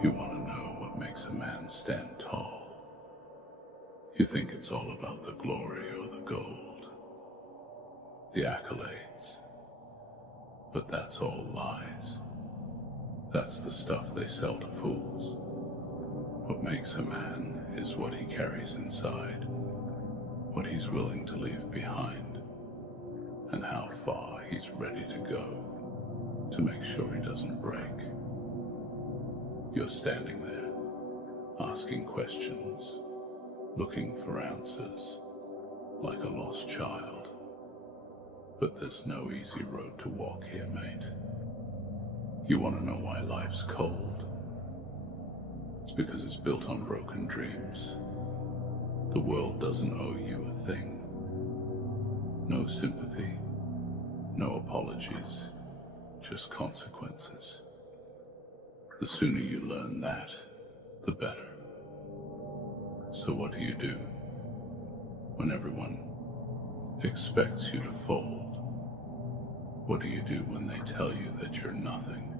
You want to know what makes a man stand tall. You think it's all about the glory or the gold, the accolades. But that's all lies. That's the stuff they sell to fools. What makes a man is what he carries inside, what he's willing to leave behind, and how far he's ready to go to make sure he doesn't break. You're standing there, asking questions, looking for answers, like a lost child. But there's no easy road to walk here, mate. You want to know why life's cold? It's because it's built on broken dreams. The world doesn't owe you a thing. No sympathy, no apologies, just consequences. The sooner you learn that, the better. So what do you do when everyone expects you to fold? What do you do when they tell you that you're nothing,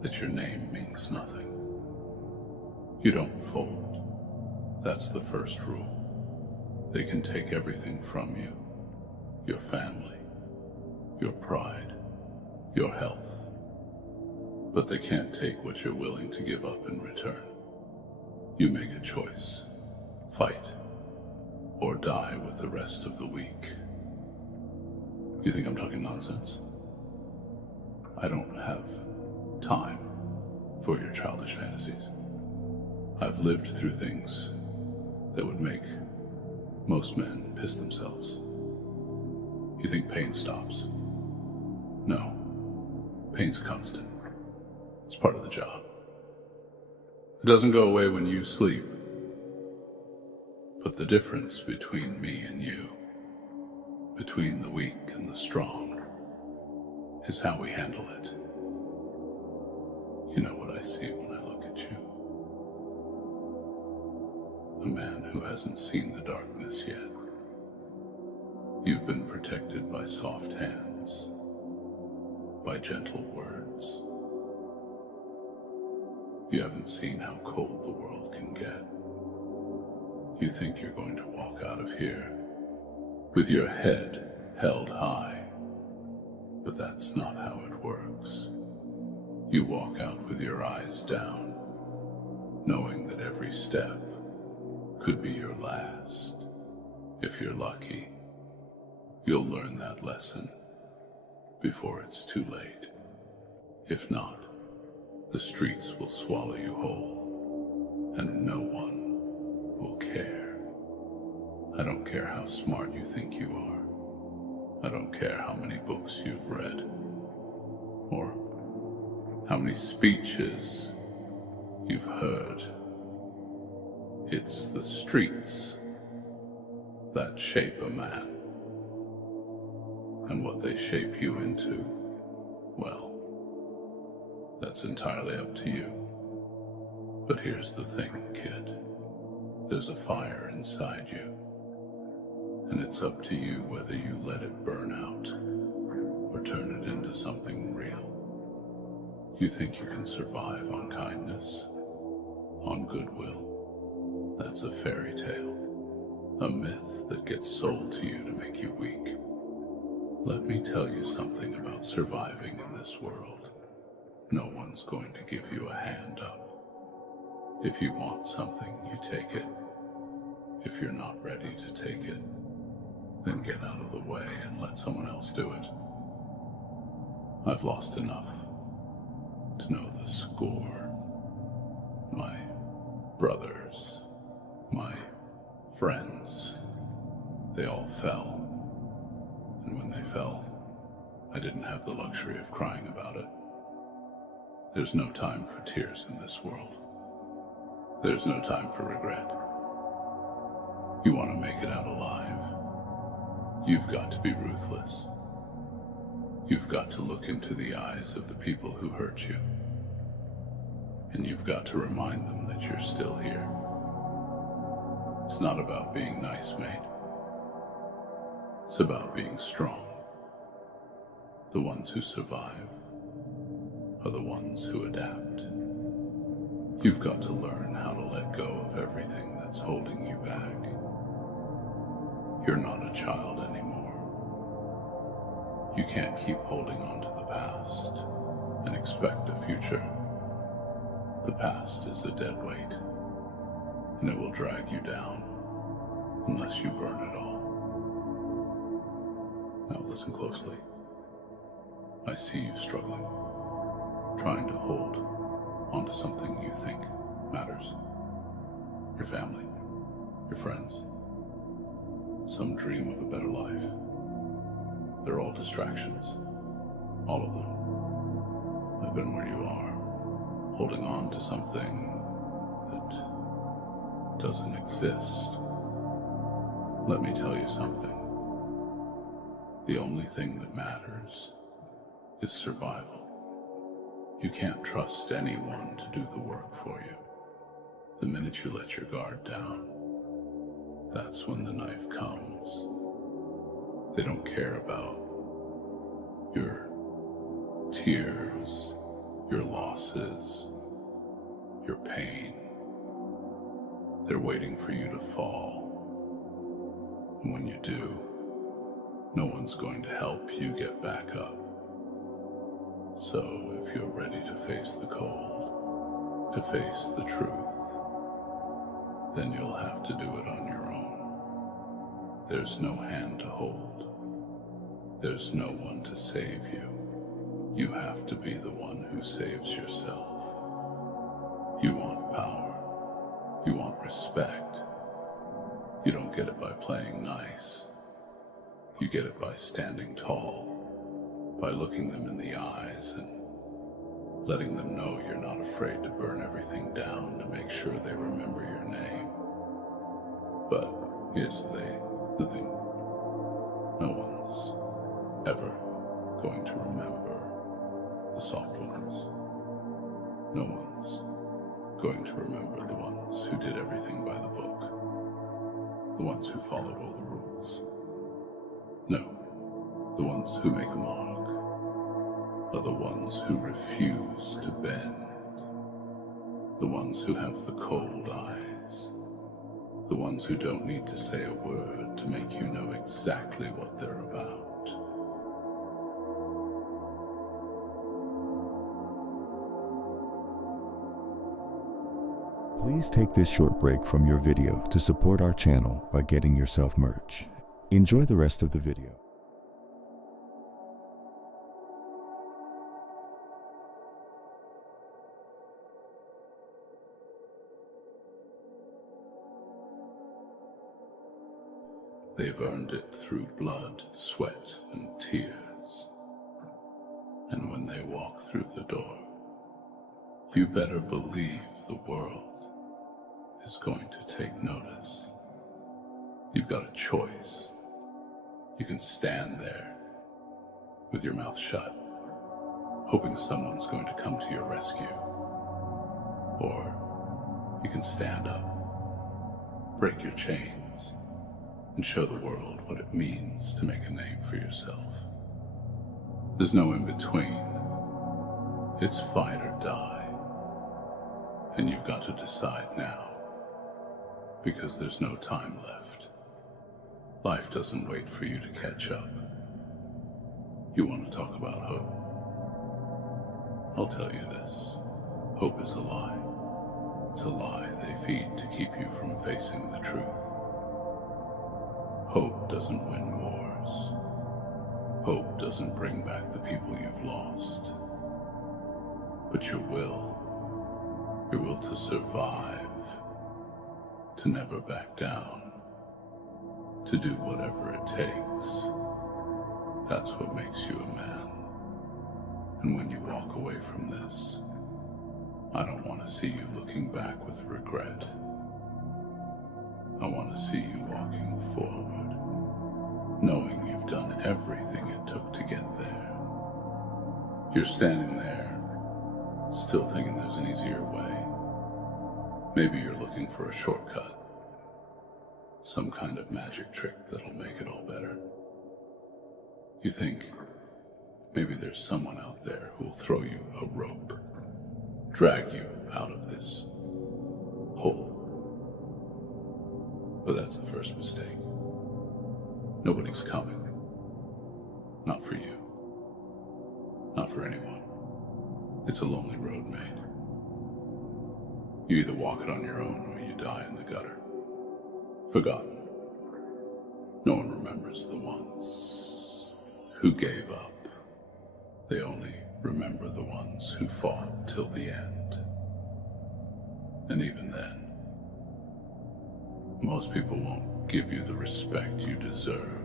that your name means nothing? You don't fold. That's the first rule. They can take everything from you, your family, your pride, your health. But they can't take what you're willing to give up in return. You make a choice. Fight, or die with the rest of the weak. You think I'm talking nonsense? I don't have time for your childish fantasies. I've lived through things that would make most men piss themselves. You think pain stops? No. Pain's constant. It's part of the job. It doesn't go away when you sleep. But the difference between me and you, between the weak and the strong, is how we handle it. You know what I see when I look at you? A man who hasn't seen the darkness yet. You've been protected by soft hands, by gentle words. You haven't seen how cold the world can get. You think you're going to walk out of here with your head held high, but that's not how it works. You walk out with your eyes down, knowing that every step could be your last. If you're lucky, you'll learn that lesson before it's too late. If not, the streets will swallow you whole, and no one will care. I don't care how smart you think you are. I don't care how many books you've read, or how many speeches you've heard. It's the streets that shape a man, and what they shape you into, well, that's entirely up to you. But here's the thing, kid. There's a fire inside you, and it's up to you whether you let it burn out or turn it into something real. You think you can survive on kindness, on goodwill? That's a fairy tale, a myth that gets sold to you to make you weak. Let me tell you something about surviving in this world. No one's going to give you a hand up. If you want something, you take it. If you're not ready to take it, then get out of the way and let someone else do it. I've lost enough to know the score. My brothers, my friends, they all fell. And when they fell, I didn't have the luxury of crying about it. There's no time for tears in this world. There's no time for regret. You want to make it out alive? You've got to be ruthless. You've got to look into the eyes of the people who hurt you. And you've got to remind them that you're still here. It's not about being nice, mate. It's about being strong. The ones who survive are the ones who adapt. You've got to learn how to let go of everything that's holding you back. You're not a child anymore. You can't keep holding on to the past and expect a future. The past is a dead weight, and it will drag you down unless you burn it all. Now listen closely. I see you struggling, trying to hold onto something you think matters. Your family, your friends, some dream of a better life. They're all distractions, all of them. I've been where you are, holding on to something that doesn't exist. Let me tell you something. The only thing that matters is survival. You can't trust anyone to do the work for you. The minute you let your guard down, that's when the knife comes. They don't care about your tears, your losses, your pain. They're waiting for you to fall. And when you do, no one's going to help you get back up. So if you're ready to face the cold, to face the truth, then you'll have to do it on your own. There's no hand to hold. There's no one to save you. You have to be the one who saves yourself. You want power. You want respect. You don't get it by playing nice. You get it by standing tall, by looking them in the eyes and letting them know you're not afraid to burn everything down to make sure they remember your name. But here's the thing. No one's ever going to remember the soft ones. No one's going to remember the ones who did everything by the book, the ones who followed all the rules. No, the ones who make a mark are the ones who refuse to bend, the ones who have the cold eyes, the ones who don't need to say a word to make you know exactly what they're about. Please take this short break from your video to support our channel by getting yourself merch. Enjoy the rest of the video. They've earned it through blood, sweat, and tears. And when they walk through the door, you better believe the world is going to take notice. You've got a choice. You can stand there with your mouth shut, hoping someone's going to come to your rescue. Or you can stand up, break your chains, and show the world what it means to make a name for yourself. There's no in between. It's fight or die. And you've got to decide now, because there's no time left. Life doesn't wait for you to catch up. You want to talk about hope? I'll tell you this. Hope is a lie. It's a lie they feed to keep you from facing the truth. Hope doesn't win wars. Hope doesn't bring back the people you've lost. But your will to survive, to never back down, to do whatever it takes, that's what makes you a man. And when you walk away from this, I don't want to see you looking back with regret. I want to see you walking forward, knowing you've done everything it took to get there. You're standing there, still thinking there's an easier way. Maybe you're looking for a shortcut, some kind of magic trick that'll make it all better. You think maybe there's someone out there who'll throw you a rope, drag you out of this pull. But that's the first mistake. Nobody's coming. Not for you. Not for anyone. It's a lonely road, mate. You either walk it on your own or you die in the gutter. Forgotten. No one remembers the ones who gave up. They only remember the ones who fought till the end. And even then, most people won't give you the respect you deserve.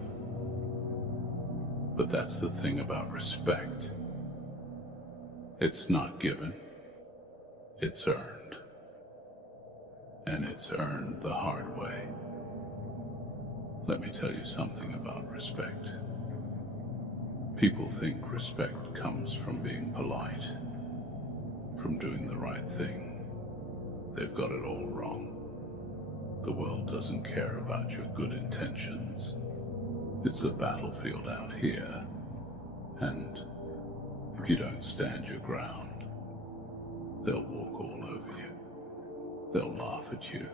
But that's the thing about respect. It's not given, it's earned. And it's earned the hard way. Let me tell you something about respect. People think respect comes from being polite, from doing the right thing. They've got it all wrong. The world doesn't care about your good intentions. It's a battlefield out here, and if you don't stand your ground, they'll walk all over you. They'll laugh at you,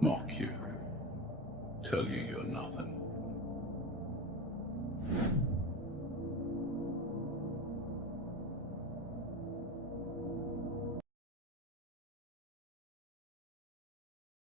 mock you, tell you you're nothing.